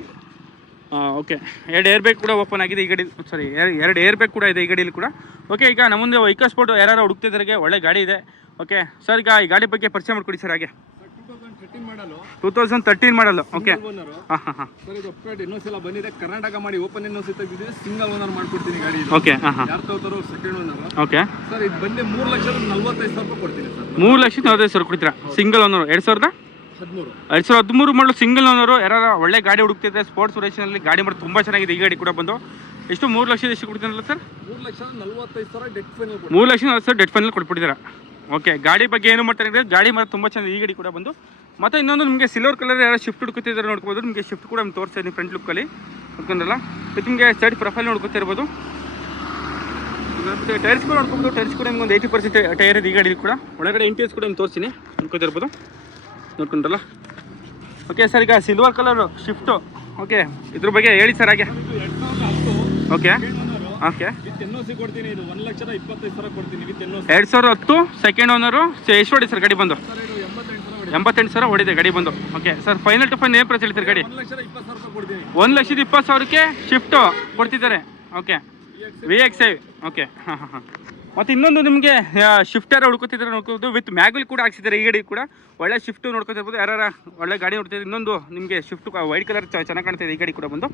ಓಕೆ ಎರಡು ಏರ್ ಬ್ಯಾಗ್ ಕೂಡ ಓಪನ್ ಆಗಿದೆ ಈ ಗಡಿ ಸಾರಿ ಎರಡು ಏರ್ ಬ್ಯಾಗ್ ಕೂಡ ಇದೆ ಈ ಗಡಿಯಲ್ಲಿ ಕೂಡ. ಓಕೆ ಈಗ ನಮ್ಮ ಮುಂದೆ ವೈಕಲ್ ಸ್ಪೋರ್ಟ್ ಯಾರು ಹುಡುಕ್ತಿದ್ರಿಗೆ ಒಳ್ಳೆ ಗಾಡಿ ಇದೆ. ಓಕೆ ಸರ್ ಈಗ ಈ ಗಾಡಿ ಬಗ್ಗೆ ಪರಿಚಯ ಮಾಡಿಕೊಡಿ ಸರ್ ಹಾಗೆ. ಟೂ ತೌಸಂಡ್ ಥರ್ಟೀನ್ ಮಾಡಲು ಟೂ ತೌಸಂಡ್ ತರ್ಟೀನ್ ಮಾಡಲು ಓಕೆ ಓನರು ಸರ್ ಇದು ಅಪ್ಡೇಟ್ ಇನ್ನೊಂದು ಸಲ ಬಂದಿದೆ. ಕರ್ನಾಟಕ ಮಾಡಿ ಓಪನ್ ಎನ್ ಸಿ ತೆಗೆದಿದೆ. ಸಿಂಗಲ್ ಓನರ್ ಮಾಡ್ಕೊಡ್ತೀನಿ ಗಾಡಿ ಓಕೆ ಯಾರು ತಗೋತಾರೋ ಸೆಕೆಂಡ್ ಓನರ್ ಓಕೆ ಸರ್ ಇದು ಬಂದು ಮೂರು ಲಕ್ಷದ ನಲ್ವತ್ತೈದು ಸಾವಿರ ರೂಪಾಯಿ ಕೊಡ್ತೀನಿ ಸರ್. ಮೂರು ಲಕ್ಷದ ನಲ್ವತ್ತೈದು ಸಾವಿರ ಕೊಡ್ತೀರಾ? ಸಿಂಗಲ್ ಓನರ್ ಎರಡು ಸಾವಿರದ? ಹದಿಮೂರು. ಎರಡು ಸಾವಿರದ ಹದಿಮೂರು ಮಾಡಲು ಸಿಂಗಲ್ ಓನರ್ ಯಾರು ಒಳ್ಳೆ ಗಾಡಿ ಹುಡುಕ್ತಿದ್ರೆ ಸ್ಪೋರ್ಟ್ಸ್ ರೇಷನಲ್ಲಿ ಗಾಡಿ ಮಾಡಿ ತುಂಬ ಚೆನ್ನಾಗಿದೆ ಈ ಗಾಡಿ ಕೂಡ ಬಂದು. ಎಷ್ಟು ಮೂರು ಲಕ್ಷದ ಎಷ್ಟು ಕೊಡ್ತೀನಲ್ಲ ಸರ್ ಮೂರು ಲಕ್ಷ ನಲ್ವತ್ತೈದು ಸಾವಿರ ಡೆಟ್ ಫೈನಲ್ ಮೂರು ಲಕ್ಷ ನಲವತ್ತು ಸಾವಿರ ಡೆಟ್ ಫೈನಲ್ ಕೊಟ್ಬಿಟ್ಟಿದ್ದೀರಾ. ಓಕೆ ಗಾಡಿ ಬಗ್ಗೆ ಏನು ಮಾಡ್ತಾರೆ ಅಂದರೆ ಗಾಡಿ ಮಾತ್ರ ತುಂಬ ಚೆನ್ನಾಗಿ ಈ ಗಾಡಿ ಕೂಡ ಬಂದು. ಮತ್ತು ಇನ್ನೊಂದು ನಿಮಗೆ ಸಿಲ್ವರ್ ಕಲರ್ ಯಾರು ಶಿಫ್ಟ್ ಹುಡುಕುತ್ತಿದ್ದಾರೆ ನೋಡ್ಕೋಬೋದು. ನಿಮಗೆ ಶಿಫ್ಟ್ ಕೂಡ ನಿಮ್ಗೆ ತೋರಿಸ್ತಾ ಇದ್ದೀನಿ ಫ್ರಂಟ್ ಲುಕ್ಕಲ್ಲಿ ನೋಡ್ಕೊಂಡ್ರಲ್ಲ ಇದು ನಿಮಗೆ ಸೈಡ್ ಪ್ರೊಫೈಲ್ ನೋಡ್ಕೊತಿರ್ಬೋದು ಟೈರ್ಸ್ ಕೂಡ ನೋಡ್ಕೊಬೋದು. ಟೈರ್ಸ್ ಕೂಡ ನಿಮ್ಗೆ ಒಂದು ಏಯ್ಟಿ ಪರ್ಸೆಂಟ್ ಟೈರ್ ಇದೆ ಈ ಗಾಡಿ ಕೂಡ. ಒಳಗಡೆ ಇಂಟೀರಿಯರ್ಸ್ ಕೂಡ ನಿಮ್ಗೆ ತೋರಿಸ್ತೀನಿ. ನೋಡ್ಕೊತಿರ್ಬೋದು ನೋಡ್ಕೊಂಡ್ರಲ್ಲ? ಓಕೆ ಸರ್ ಈಗ ಸಿಲ್ವರ್ ಕಲರ್ ಶಿಫ್ಟು ಓಕೆ ಇದ್ರ ಬಗ್ಗೆ ಹೇಳಿ ಸರ್ ಹಾಗೆ. ಓಕೆ ಓಕೆ ಎರಡು ಸಾವಿರದ ಹತ್ತು ಸೆಕೆಂಡ್ ಓನರು ಎಷ್ಟು ಹೊಡಿ ಸರ್ ಗಾಡಿ ಬಂದು ಎಂಬತ್ತೆಂಟು ಸಾವಿರ ಹೊಡಿದೆ ಗಾಡಿ ಬಂದು. Okay sir final to final ಏನು ಪ್ರೈಸ್ ಹೇಳ್ತೀರಿ ಗಾಡಿ? ಒಂದು ಲಕ್ಷದ ಇಪ್ಪತ್ತು ಸಾವಿರಕ್ಕೆ ಶಿಫ್ಟು ಕೊಡ್ತಿದ್ದಾರೆ. Okay. V X i okay ಹಾಂ ಹಾಂ ಹಾಂ. ಮತ್ತು ಇನ್ನೊಂದು ನಿಮಗೆ ಶಿಫ್ಟ್ ಯಾರು ಹುಡ್ಕೋತಿದ್ದಾರೆ ನೋಡ್ಕೋದು ವಿತ್ ಮ್ಯಾಗಲ್ ಕೂಡ ಹಾಕ್ಸಿದ್ದಾರೆ ಈ ಗಡಿ ಕೂಡ. ಒಳ್ಳೆ ಶಿಫ್ಟು ನೋಡ್ಕೋತಿರ್ಬೋದು ಯಾರು ಒಳ್ಳೆ ಗಾಡಿ ನೋಡ್ತಿದ್ದಾರೆ ಇನ್ನೊಂದು ನಿಮಗೆ ಶಿಫ್ಟ್ ವೈಟ್ ಕಲರ್ ಚೆನ್ನಾಗಿ ಕಾಣ್ತಿದೆ ಈ ಗಾಡಿ ಕೂಡ ಬಂದು.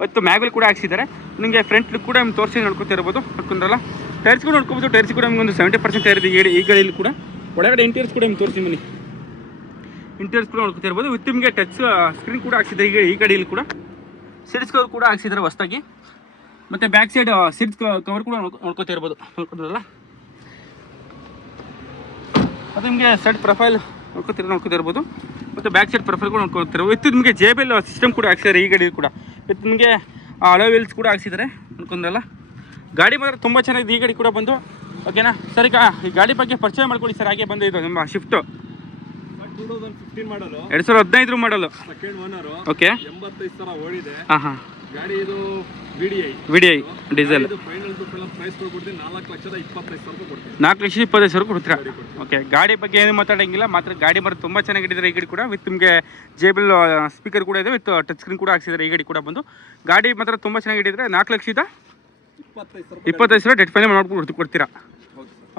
ಮತ್ತು ಮ್ಯಾಗಲ್ ಕೂಡ ಹಾಕ್ಸಿದ್ದಾರೆ. ನಿಮಗೆ ಫ್ರಂಟ್ ಕೂಡ ನಿಮ್ಗೆ ತೋರಿಸಿ ನೋಡ್ಕೋತಿರ್ಬೋದು ನೋಡ್ಕೊಂಡ್ರಲ್ಲ ಟೈರ್ಸ್ ಕೂಡ ನೋಡ್ಕೋಬೋದು ಟೈರ್ಸ್ ಕೂಡ ನಿಮ್ಗೆ ಒಂದು ಸೆವೆಂಟಿ ಪರ್ಸೆಂಟ್ ಟೈರ್ ಇದೆ ಈ ಗಾಡಿ ಈ ಗಾಡಿಯಲ್ಲಿ ಕೂಡ. ಒಳಗಡೆ ಇಂಟೀರಿಯರ್ಸ್ ಕೂಡ ನಿಮ್ಗೆ ತೋರಿಸಿ ಬನ್ನಿ. ಇಂಟೀರಿಯರ್ಸ್ ಕೂಡ ನೋಡ್ಕೊತಿರ್ಬೋದು ವಿತ್ ನಿಮಗೆ ಟಚ್ ಸ್ಕ್ರೀನ್ ಕೂಡ ಹಾಕ್ಸಿದ್ರೆ ಈಗ ಈ ಕಡೆಯಲ್ಲಿ ಕೂಡ. ಸೀಟ್ಸ್ ಕವರ್ ಕೂಡ ಹಾಕ್ಸಿದ್ದಾರೆ ಹೊಸ್ದಾಗಿ. ಮತ್ತು ಬ್ಯಾಕ್ ಸೈಡ್ ಸೀಟ್ಸ್ ಕವರ್ ಕೂಡ ನೋಡ್ಕೊ ನೋಡ್ಕೊತಾ ಇರ್ಬೋದು. ನೋಡ್ಕೊತಿರಲ್ಲ ಮತ್ತು ನಿಮಗೆ ಸೈಡ್ ಪ್ರೊಫೈಲ್ ನೋಡ್ಕೊತಿರ ನೋಡ್ಕೊತಾ ಇರ್ಬೋದು. ಮತ್ತು ಬ್ಯಾಕ್ ಸೈಡ್ ಪ್ರೊಫೈಲ್ ಕೂಡ ನೋಡ್ಕೊತಿರ್ಬೋದು ವಿತ್ ನಿಮಗೆ ಜೇಬೆಲ್ ಸಿಸ್ಟಮ್ ಕೂಡ ಹಾಕ್ಸಿದ್ದಾರೆ ಈ ಗಾಡಿ ಕೂಡ. ವಿತ್ ನಿಮಗೆ ಅಲೋ ವೀಲ್ಸ್ ಕೂಡ ಹಾಕ್ಸಿದ್ದಾರೆ ನೋಡ್ಕೊಂಡ್ರಲ್ಲ? ಗಾಡಿ ಮಾತ್ರ ತುಂಬ ಚೆನ್ನಾಗಿದೆ ಈ ಗಾಡಿ ಕೂಡ ಬಂದು. ಓಕೆನಾ ಸರಿ ಈ ಗಾಡಿ ಬಗ್ಗೆ ಪರಿಚಯ ಮಾಡ್ಕೊಳ್ಳಿ ಸರ್. ಹಾಗೆ ಬಂದು ಇದು ನಿಮ್ಮ ಶಿಫ್ಟು ಟೂ ತೌಸಂಡ್ ಫಿಫ್ಟೀನ್ ಮಾಡಲು ಎರಡು ಸಾವಿರದ ಹದಿನೈದು ಮಾಡಲು ಸೆಕೆಂಡ್ ಓನರು ಓಕೆ ಎಂಬತ್ತೈದು ಸಾವಿರ ಓಡಿದೆ. ಹಾಂ ಹಾಂ. ಗಾಡಿ ಇದು V D I V D I diesel ಇದು ಫೈನಲ್ ಪ್ರೈಸ್ ಕೊಡ್ತೀನಿ. ನಾಲ್ಕು ಲಕ್ಷದ ಇಪ್ಪತ್ತೈದು ಸಾವಿರ ರೂಪಾಯಿ ಕೊಡ್ತೀನಿ. ನಾಲ್ಕು ಲಕ್ಷ ಇಪ್ಪತ್ತೈದು ಸಾವಿರ ಕೊಡ್ತೀರಾ? ಓಕೆ ಗಾಡಿ ಬಗ್ಗೆ ಏನು ಮಾತಾಡೋಂಗಿಲ್ಲ. ಮಾತ್ರ ಗಾಡಿ ಮಾತ್ರ ತುಂಬ ಚೆನ್ನಾಗಿಟ್ಟಿದ್ದಾರೆ ಈ ಗಾಡಿ ಕೂಡ. ವಿತ್ ನಿಮಗೆ ಜೇಬಲ್ ಸ್ಪೀಕರ್ ಕೂಡ ಇದೆ. ವಿತ್ ಟಚ್ ಸ್ಕ್ರೀನ್ ಕೂಡ ಹಾಕ್ಸಿದ್ದಾರೆ ಈ ಗಾಡಿ ಕೂಡ ಬಂದು. ಗಾಡಿ ಮಾತ್ರ ತುಂಬ ಚೆನ್ನಾಗಿಟ್ಟಿದ್ರೆ ನಾಲ್ಕು ಲಕ್ಷದ ಇಪ್ಪತ್ತೈದು ಸಾವಿರ ಡೆಟ್ ಫೈನಲ್ ಮಾಡ್ಕೊಂಡು ಕೊಡ್ತೀರಾ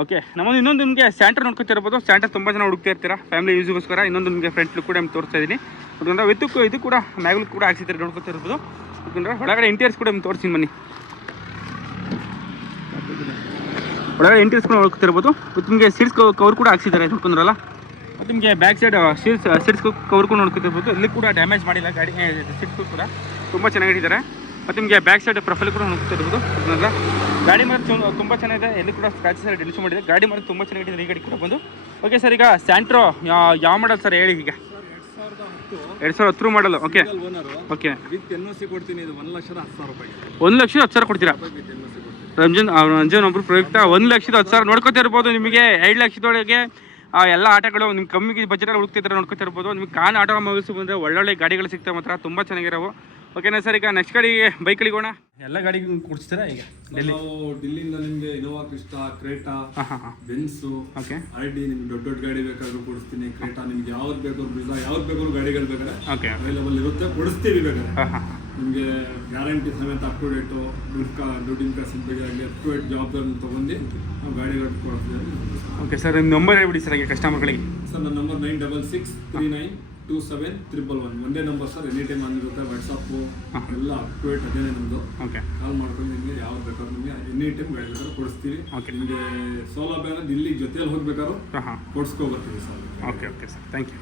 ಓಕೆ ನಮ್ಮದು ಇನ್ನೊಂದು ನಿಮಗೆ ಸ್ಯಾಂಟರ್ ನೋಡ್ಕೊತಿರ್ಬೋದು ಸ್ಯಾಂಟರ್ ತುಂಬ ಜನ ಹುಡುಕ್ತಾ ಇರ್ತೀರಾ? ಫ್ಯಾಮಿಲಿ ಯೂಸ್ಗೋಸ್ಕರ ಇನ್ನೊಂದು ನಿಮಗೆ ಫ್ರೆಂಟ್ ಕೂಡ ನಿಮ್ಗೆ ತೋರಿಸ್ತಾ ಇದ್ದೀನಿ ಹುಡುಗಂದ್ರೆ ವಿತ್ ಇದು ಕೂಡ ಮ್ಯಾಗ್ಲು ಕೂಡ ಹಾಕ್ಸಿದ್ದಾರೆ ನೋಡ್ಕೊತಿರ್ಬೋದು ಹುಡುಗಂದ್ರೆ ಒಳಗಡೆ ಇಂಟೀರಿಯರ್ಸ್ ಕೂಡ ನಿಮ್ಗೆ ತೋರಿಸ್ತೀನಿ ಬನ್ನಿ. ಒಳಗಡೆ ಇಂಟೀರಿಯರ್ಸ್ ಕೂಡ ನೋಡ್ಕೊತಿರ್ಬೋದು ಮತ್ತು ನಿಮಗೆ ಸೀಟ್ಸ್ ಕವರ್ ಕೂಡ ಹಾಕ್ಸಿದ್ದಾರೆ ನೋಡ್ಕೊಂಡ್ರಲ್ಲ? ಮತ್ತು ನಿಮಗೆ back side seats seats cover ಕೂಡ ನೋಡ್ಕೊತಿರ್ಬೋದು ಇಲ್ಲಿ ಕೂಡ ಡ್ಯಾಮೇಜ್ ಮಾಡಿಲ್ಲ ಗಾಡಿ ಸೀಟ್ಸ್ ಕೂಡ. ತುಂಬ ಚೆನ್ನಾಗಿಟ್ಟಿದ್ದಾರೆ. ಮತ್ತು ನಿಮಗೆ ಬ್ಯಾಕ್ ಸೈಡ್ ಪ್ರೊಫೈಲ್ ಕೂಡ ನೋಡ್ಕೊತಿರ್ಬೋದು ಇದನ್ನೆಲ್ಲ ಗಾಡಿ ಮಾತ್ರ ತುಂಬ ಚೆನ್ನಾಗಿದೆ. ಎಲ್ಲಿ ಕೂಡ ಸ್ಕ್ರಾಚಸ್ ಎಲ್ಲ ಡಿಲಿಸ್ ಮಾಡಿದೆ. ಗಾಡಿ ಮಾತ್ರ ತುಂಬ ಚೆನ್ನಾಗಿದೆ. ಈ ಗಾಡಿ ಕೂಡ ಬಂದು. ಓಕೆ ಸರ್ ಈಗ ಸ್ಯಾಂಟ್ರೋ ಯಾವ ಮಾಡಲ್ ಸರ್ ಹೇಳಿ ಈಗ ಎರಡು ಸಾವಿರದ ಹತ್ತು model okay okay with N C ಕೊಡ್ತೀನಿ. ಇದು ಒಂದು ಲಕ್ಷದ ಹತ್ತು ಸಾವಿರ ಸಾವಿರ ಕೊಡ್ತೀರಾ? ರಂಜನ್ ರಂಜನ್ ಒಬ್ಬರು ಪ್ರಯುಕ್ತ. ಒಂದು ಲಕ್ಷದ ಹತ್ತು ಸಾವಿರ ನೋಡ್ಕೊತಾ ಇರ್ಬೋದು ನಿಮಗೆ. ಎರಡು ಲಕ್ಷದೊಳಗೆ ಎಲ್ಲ ಆಟಗಳು ನಿಮ್ಮ ಕಮ್ಮಿಗೆ ಬಜೆಟಲ್ಲಿ ಹುಡುಕ್ತಿದ್ರೆ ನೋಡ್ಕೊತಾ ಇರ್ಬೋದು. ನಿಮಗೆ ಕಾನ್ ಆಟೋ ಮೊಬೈಲ್ಸ್ ಬಂದರೆ ಒಳ್ಳೊಳ್ಳೆ ಗಾಡಿಗಳು ಸಿಗ್ತವೆ ಮಾತ್ರ. ತುಂಬ ಚೆನ್ನಾಗಿರೋವು. ಓಕೆನಾ ಸರ್ ಈಗ ನೆಕ್ಸ್ಟ್ ಗಾಡಿಗೆ ಬೈಕ್ಗಳಿಗೆ ಹೋಗೋಣ? ಎಲ್ಲ ಗಾಡಿಗೆ ಕೊಡಿಸ್ತೀರಾ ಈಗ? ಡೆಲ್ಲಿ ನಾವು ಡಿಲ್ಲಿಂದ ನಿಮಗೆ ಇನೋವಾ ಕ್ರಿಸ್ಟಾ ಕ್ರೇಟಾ ಹಾಂ ಹಾಂ ಹಾಂ. ಬೆನ್ಸು ಓಕೆ ಆರ್ ಡಿ ನಿಮ್ಗೆ ದೊಡ್ಡ ದೊಡ್ಡ ಗಾಡಿ ಬೇಕಾದ್ರೂ ಕೊಡಿಸ್ತೀನಿ. ಕ್ರೇಟಾ ನಿಮ್ಗೆ ಯಾವ್ದು ಬೇಕಾದ್ರು ಬ್ರಿಜಾ ಯಾವ್ದು ಬೇಕಾದ್ರು ಗಾಡಿಗಳು ಬೇಕಾದ್ರೆ ಓಕೆ ಅವೈಲೇಬಲ್ ಇರುತ್ತೆ ಕೊಡಿಸ್ತೀವಿ ಬೇಕಾದ್ರೆ. ನಿಮಗೆ ಗ್ಯಾರಂಟಿ ಸಮೇತ ಅಪ್ ಟು ಡೇಟು ದುಡ್ಡು ದುಡ್ಡಿನ ಕಾಸಿನ ಬಗ್ಗೆ ಆಗಲಿ ಅಪ್ ಟು ಡೇಟ್ ಜವಾಬ್ದಾರಿ ತೊಗೊಂಡು ನಾವು ಗಾಡಿಗಳು ಕೊಡ್ತೀವಿ. ಓಕೆ ಸರ್ ನಿಮ್ಮ ನಂಬರ್ ಹೇಳ್ಬಿಡಿ ಸರ್ ಹಾಗೆ ಕಸ್ಟಮರ್ಗಳಿಗೆ ಸರ್ ನನ್ನ number nine double six three nine two seven triple one ಒಂದೇ ನಂಬರ್ ಸರ್ ಎನಿ ಟೈಮ್ ಆಗಿರುತ್ತೆ ವಾಟ್ಸಪ್ಪು ಎಲ್ಲ ಅಪ್ಡೇಟ್ ಟು ಡೇಟ್ ಅದೇ ನಮ್ಮದು ಓಕೆ ಕಾಲ್ ಮಾಡ್ಕೊಂಡು ನಿಮಗೆ ಯಾವ್ದು ಬೇಕಾದ್ರೂ ನಿಮಗೆ ಎನಿ ಟೈಮ್ ಬೇಕಾದ್ರೂ ಕೊಡಿಸ್ತೀವಿ. Okay. ನಿಮಗೆ ಸೌಲಭ್ಯ ಅಂದ್ರೆ ಇಲ್ಲಿ ಜೊತೆಯಲ್ಲಿ ಹೋಗ್ಬೇಕಾದ್ರೂ ಕೊಡಿಸ್ಕೊಬರ್ತೀವಿ sir okay okay sir thank you